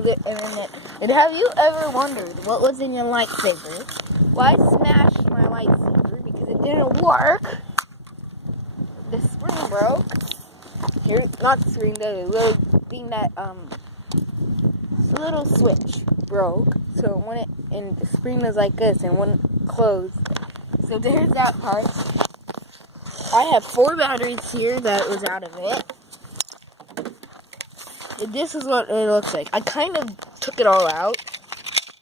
on the internet. And have you ever wondered what was in your lightsaber? Well, I smashed my lightsaber because it didn't work. The spring broke. Here, not the screen, the little thing that, little switch broke. So when it, and the screen was like this and wouldn't close. So there's that part. I have 4 batteries here that was out of it. And this is what it looks like. I kind of took it all out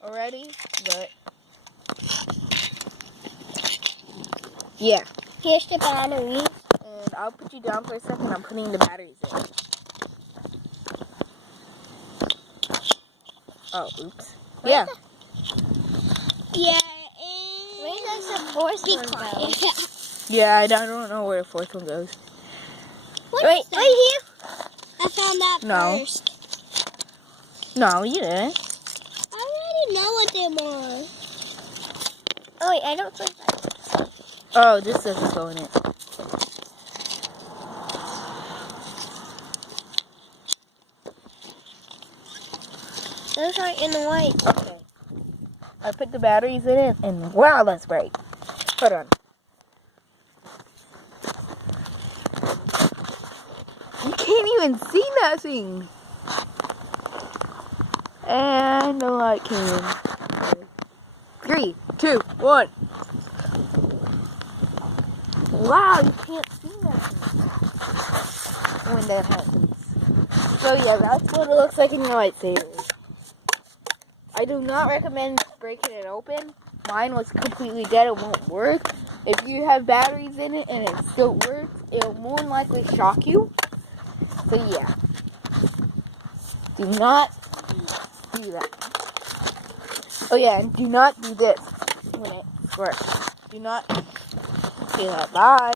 already, but yeah. Here's the batteries. And I'll put you down for a second. I'm putting the batteries in. Oh, oops. Yeah. Yeah, and where does the fourth one go? Yeah, I don't know where the 4th one goes. Right here. I found that No. first. No, you didn't. I already know what they are. Oh wait, I don't think that. Oh, this doesn't go in it. Those aren't in the white. Okay. I put the batteries in it, and wow, that's bright. Hold on. You can't even see nothing. And the light came in. 3, 2, 1. Wow, you can't see nothing when that happens. So yeah, that's what it looks like in your lightsaber. I do not recommend breaking it open. Mine was completely dead. It won't work. If you have batteries in it and it still works, it will more than likely shock you. So yeah. Do not do that. Oh yeah, and do not do this when it works. Do not do that. Bye.